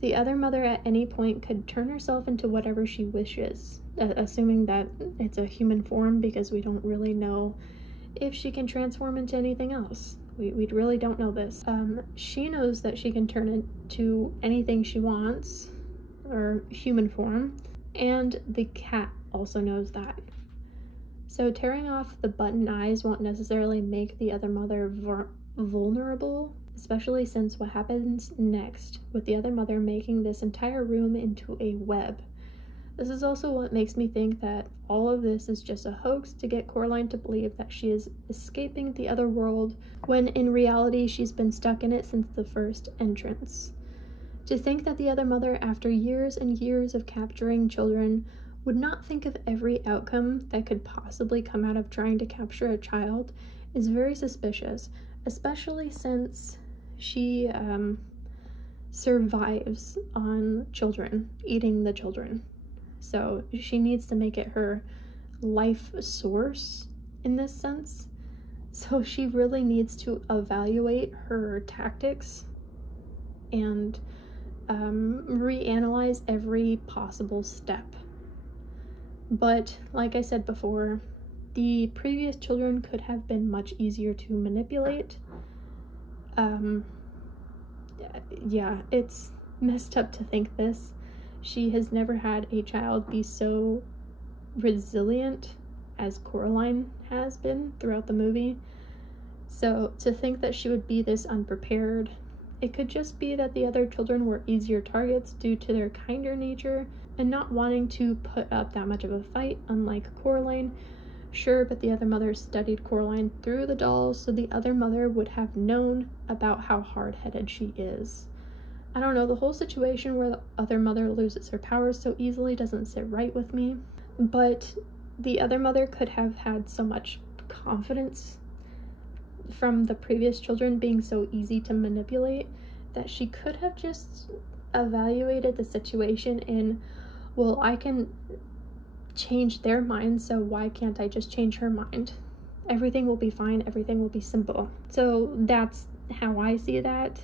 The other mother at any point could turn herself into whatever she wishes, assuming that it's a human form, because we don't really know if she can transform into anything else. We really don't know this. She knows that she can turn into anything she wants, or human form, and the cat also knows that. So tearing off the button eyes won't necessarily make the other mother vulnerable, especially since what happens next with the other mother making this entire room into a web. This is also what makes me think that all of this is just a hoax to get Coraline to believe that she is escaping the other world, when in reality she's been stuck in it since the first entrance. To think that the other mother, after years and years of capturing children, would not think of every outcome that could possibly come out of trying to capture a child is very suspicious, especially since she survives on children, eating the children. So she needs to make it her life source in this sense. So she really needs to evaluate her tactics and reanalyze every possible step. But like I said before, the previous children could have been much easier to manipulate. Yeah, it's messed up to think this. She has never had a child be so resilient as Coraline has been throughout the movie. So to think that she would be this unprepared, it could just be that the other children were easier targets due to their kinder nature and not wanting to put up that much of a fight, unlike Coraline. Sure, but the other mother studied Coraline through the dolls, so the other mother would have known about how hard-headed she is. I don't know, the whole situation where the other mother loses her powers so easily doesn't sit right with me, but the other mother could have had so much confidence from the previous children being so easy to manipulate that she could have just evaluated the situation in, well, I can change their mind, so why can't I just change her mind? Everything will be fine, everything will be simple. So that's how I see that.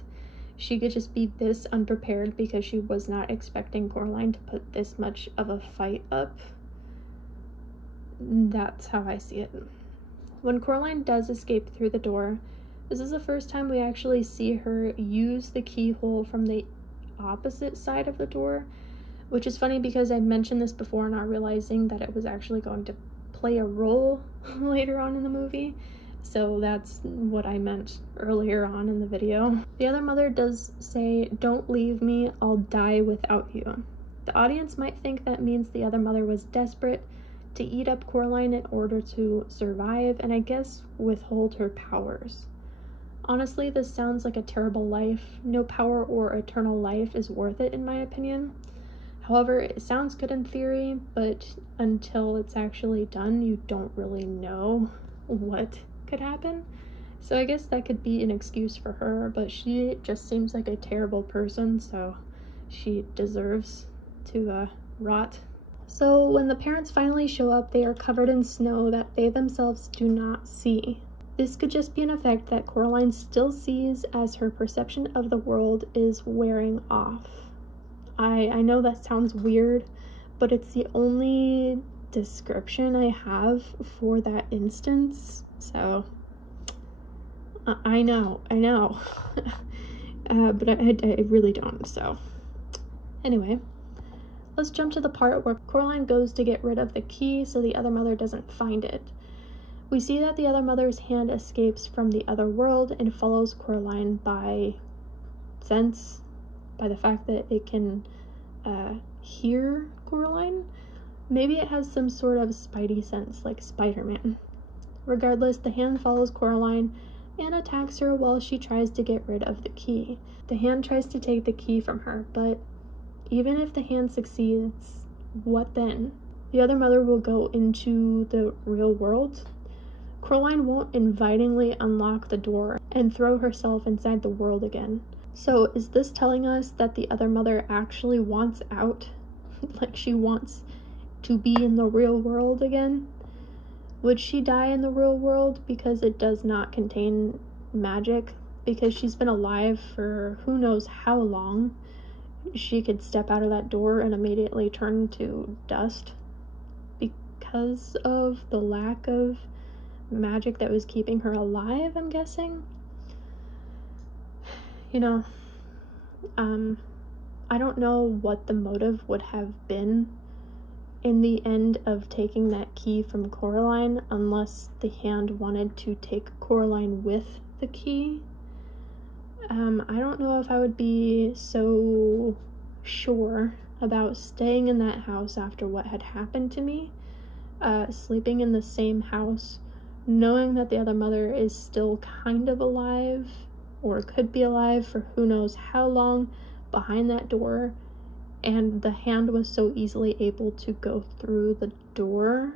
She could just be this unprepared because she was not expecting Coraline to put this much of a fight up. That's how I see it. When Coraline does escape through the door, this is the first time we actually see her use the keyhole from the opposite side of the door, which is funny because I mentioned this before, not realizing that it was actually going to play a role later on in the movie. So that's what I meant earlier on in the video. The other mother does say, "Don't leave me, I'll die without you." The audience might think that means the other mother was desperate to eat up Coraline in order to survive and I guess withhold her powers. Honestly, this sounds like a terrible life. No power or eternal life is worth it in my opinion. However, it sounds good in theory, but until it's actually done, you don't really know what could happen. So I guess that could be an excuse for her, but she just seems like a terrible person, so she deserves to rot. So when the parents finally show up, they are covered in snow that they themselves do not see. This could just be an effect that Coraline still sees as her perception of the world is wearing off. I know that sounds weird, but it's the only description I have for that instance. So I know, but I really don't. So Anyway, let's jump to the part where Coraline goes to get rid of the key so the other mother doesn't find it. We see that the other mother's hand escapes from the other world and follows Coraline by sense, by the fact that it can hear Coraline. Maybe it has some sort of spidey sense, like Spider-Man. Regardless, the hand follows Coraline and attacks her while she tries to get rid of the key. The hand tries to take the key from her, but even if the hand succeeds, what then? The other mother will go into the real world. Coraline won't invitingly unlock the door and throw herself inside the world again. So is this telling us that the other mother actually wants out? Like she wants to be in the real world again? Would she die in the real world because it does not contain magic? Because she's been alive for who knows how long? She could step out of that door and immediately turn to dust because of the lack of magic that was keeping her alive, I'm guessing. You know, I don't know what the motive would have been in the end of taking that key from Coraline, unless the hand wanted to take Coraline with the key. I don't know if I would be so sure about staying in that house after what had happened to me, sleeping in the same house, knowing that the other mother is still kind of alive, or could be alive for who knows how long behind that door, and the hand was so easily able to go through the door.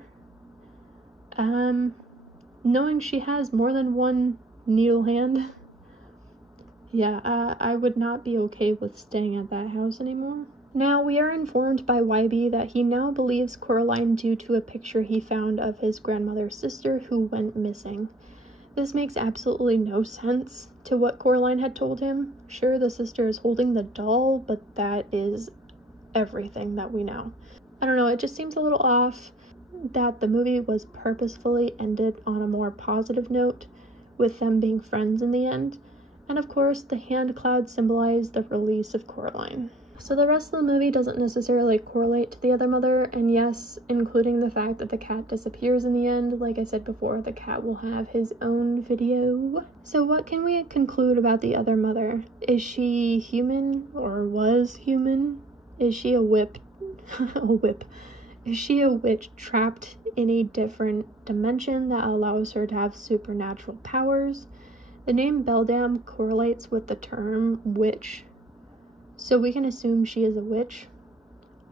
Knowing she has more than one needle hand, yeah, I would not be okay with staying at that house anymore. Now, we are informed by YB that he now believes Coraline due to a picture he found of his grandmother's sister who went missing. This makes absolutely no sense to what Coraline had told him. Sure, the sister is holding the doll, but that is everything that we know. I don't know, it just seems a little off that the movie was purposefully ended on a more positive note, with them being friends in the end. And of course, the hand cloud symbolized the release of Coraline. So the rest of the movie doesn't necessarily correlate to the other mother, and yes, including the fact that the cat disappears in the end. Like I said before, the cat will have his own video. So what can we conclude about the other mother? Is she human, or was human? Is she a whip? Is she a witch trapped in a different dimension that allows her to have supernatural powers? The name Beldam correlates with the term witch, so we can assume she is a witch.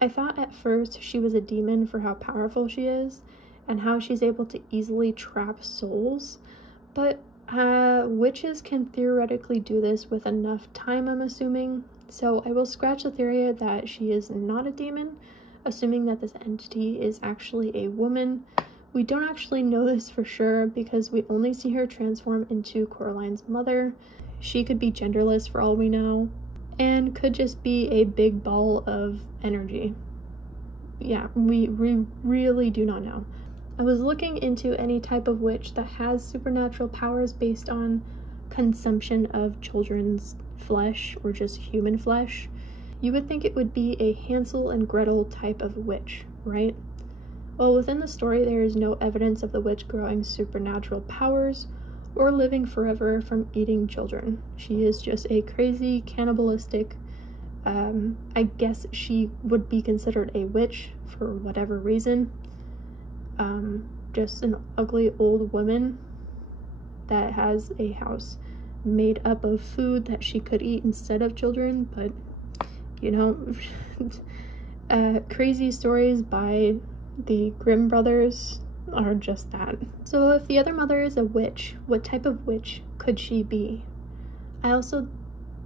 I thought at first she was a demon for how powerful she is and how she's able to easily trap souls, but witches can theoretically do this with enough time, I'm assuming. So I will scratch the theory that she is not a demon, assuming that this entity is actually a woman. We don't actually know this for sure because we only see her transform into Coraline's mother. She could be genderless for all we know, and could just be a big ball of energy. Yeah, we really do not know. I was looking into any type of witch that has supernatural powers based on consumption of children's flesh or just human flesh. You would think it would be a Hansel and Gretel type of witch, right? Well, within the story, there is no evidence of the witch growing supernatural powers or living forever from eating children. She is just a crazy, cannibalistic, I guess she would be considered a witch for whatever reason. Just an ugly old woman that has a house made up of food that she could eat instead of children, but, you know, crazy stories by the Grimm brothers are just that. So if the other mother is a witch, what type of witch could she be? I also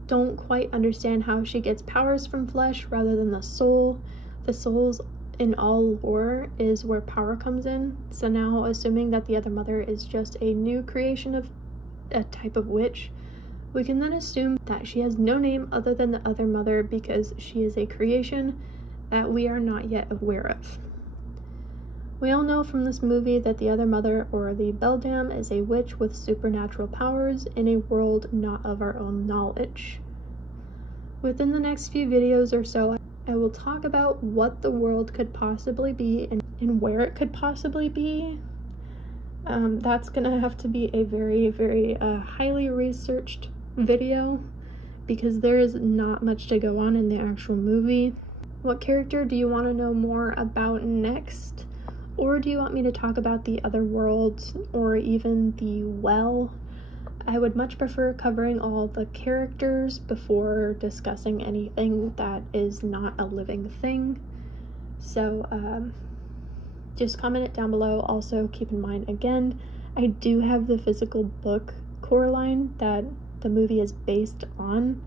don't quite understand how she gets powers from flesh rather than the soul. The souls in all lore is where power comes in. So now, assuming that the other mother is just a new creation of a type of witch, we can then assume that she has no name other than the other mother because she is a creation that we are not yet aware of. We all know from this movie that the other mother, or the Beldam, is a witch with supernatural powers in a world not of our own knowledge. Within the next few videos or so, I will talk about what the world could possibly be and where it could possibly be. That's gonna have to be a very, very highly researched video because there is not much to go on in the actual movie. What character do you want to know more about next? Or do you want me to talk about the other worlds or even the well? I would much prefer covering all the characters before discussing anything that is not a living thing. So just comment it down below. Also keep in mind, again, I do have the physical book Coraline that the movie is based on,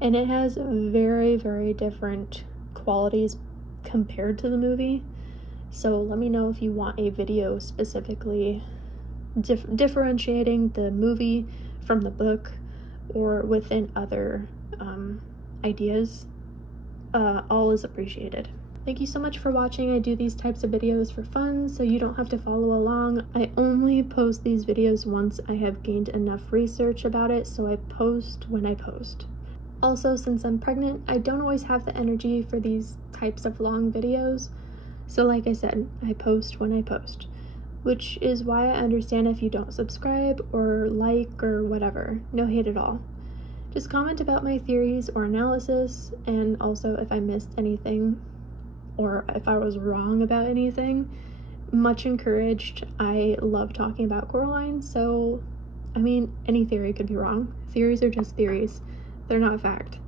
and it has very, very different qualities compared to the movie. So let me know if you want a video specifically differentiating the movie from the book or within other ideas. All is appreciated. Thank you so much for watching. I do these types of videos for fun, so you don't have to follow along. I only post these videos once I have gained enough research about it, so I post when I post. Also, since I'm pregnant, I don't always have the energy for these types of long videos, so like I said, I post when I post, which is why I understand if you don't subscribe or like or whatever. No hate at all. Just comment about my theories or analysis, and also if I missed anything or if I was wrong about anything. Much encouraged. I love talking about Coraline, so I mean, any theory could be wrong. Theories are just theories. They're not fact.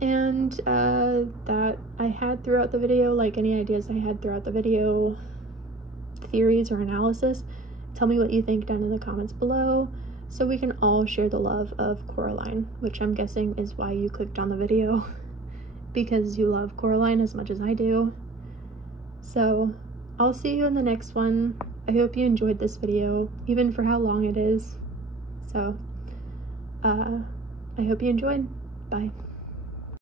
And that I had throughout the video, like any ideas I had throughout the video, theories or analysis, tell me what you think down in the comments below so we can all share the love of Coraline, which I'm guessing is why you clicked on the video, because you love Coraline as much as I do. So I'll see you in the next one. I hope you enjoyed this video, even for how long it is. So I hope you enjoyed. Bye.